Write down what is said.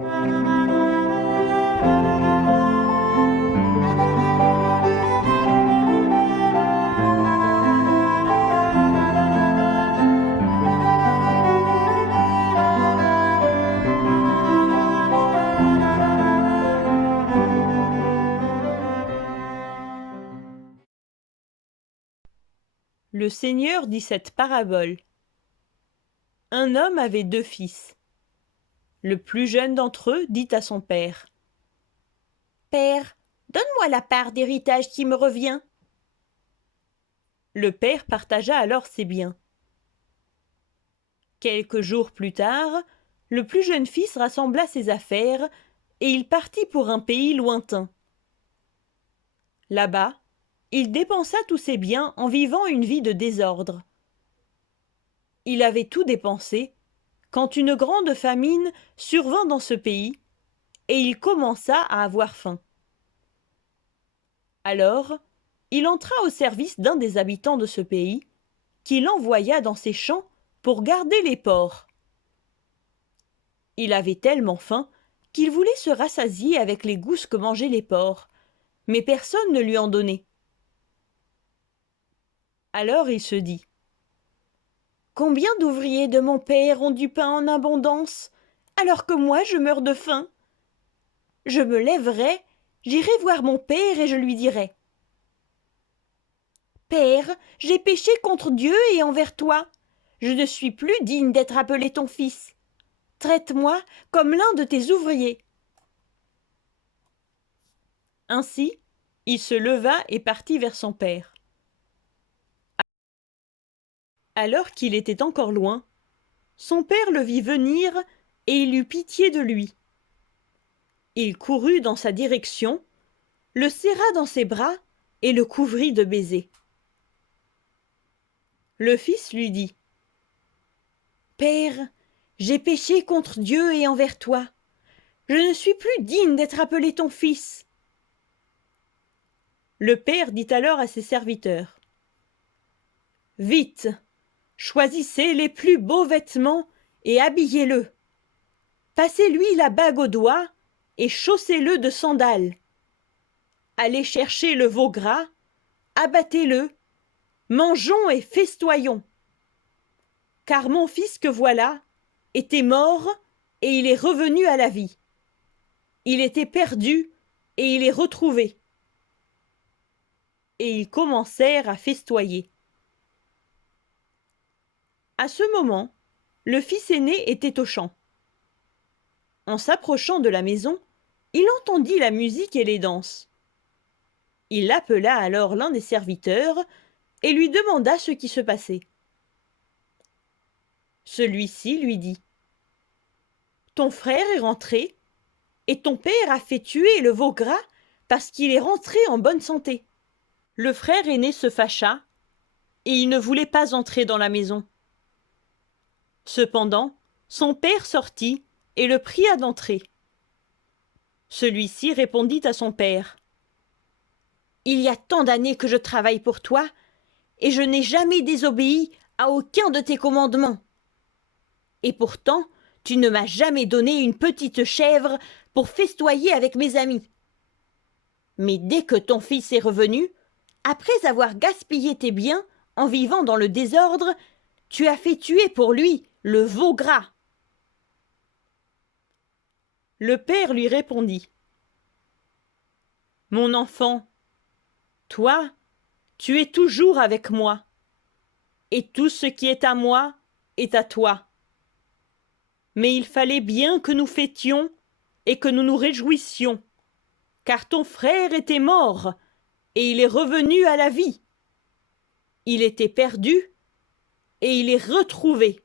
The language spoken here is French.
Le Seigneur dit cette parabole. Un homme avait 2 fils. Le plus jeune d'entre eux dit à son père : « Père, donne-moi la part d'héritage qui me revient. » Le père partagea alors ses biens. Quelques jours plus tard, le plus jeune fils rassembla ses affaires et il partit pour un pays lointain. Là-bas, il dépensa tous ses biens en vivant une vie de désordre. Il avait tout dépensé quand une grande famine survint dans ce pays et il commença à avoir faim. Alors, il entra au service d'un des habitants de ce pays, qui l'envoya dans ses champs pour garder les porcs. Il avait tellement faim qu'il voulait se rassasier avec les gousses que mangeaient les porcs, mais personne ne lui en donnait. Alors il se dit : « Combien d'ouvriers de mon père ont du pain en abondance, alors que moi je meurs de faim ? Je me lèverai, j'irai voir mon père et je lui dirai : Père, j'ai péché contre Dieu et envers toi. Je ne suis plus digne d'être appelé ton fils. Traite-moi comme l'un de tes ouvriers. » Ainsi, il se leva et partit vers son père. Alors qu'il était encore loin, son père le vit venir et il eut pitié de lui. Il courut dans sa direction, le serra dans ses bras et le couvrit de baisers. Le fils lui dit : « Père, j'ai péché contre Dieu et envers toi. Je ne suis plus digne d'être appelé ton fils. » Le père dit alors à ses serviteurs : « Vite, choisissez les plus beaux vêtements et habillez-le. Passez-lui la bague au doigt et chaussez-le de sandales. Allez chercher le veau gras, abattez-le, mangeons et festoyons. Car mon fils que voilà était mort et il est revenu à la vie. Il était perdu et il est retrouvé. » Et ils commencèrent à festoyer. À ce moment, le fils aîné était aux champs. En s'approchant de la maison, il entendit la musique et les danses. Il appela alors l'un des serviteurs et lui demanda ce qui se passait. Celui-ci lui dit : « Ton frère est rentré et ton père a fait tuer le veau gras parce qu'il est rentré en bonne santé. » Le frère aîné se fâcha et il ne voulait pas entrer dans la maison. Cependant, son père sortit et le pria d'entrer. Celui-ci répondit à son père : « Il y a tant d'années que je travaille pour toi, et je n'ai jamais désobéi à aucun de tes commandements. Et pourtant, tu ne m'as jamais donné une petite chèvre pour festoyer avec mes amis. Mais dès que ton fils est revenu, après avoir gaspillé tes biens en vivant dans le désordre, tu as fait tuer pour lui le veau gras. » Le père lui répondit : « Mon enfant, toi, tu es toujours avec moi, et tout ce qui est à moi est à toi. Mais il fallait bien que nous fêtions et que nous nous réjouissions, car ton frère était mort, et il est revenu à la vie. Il était perdu, et il est retrouvé. »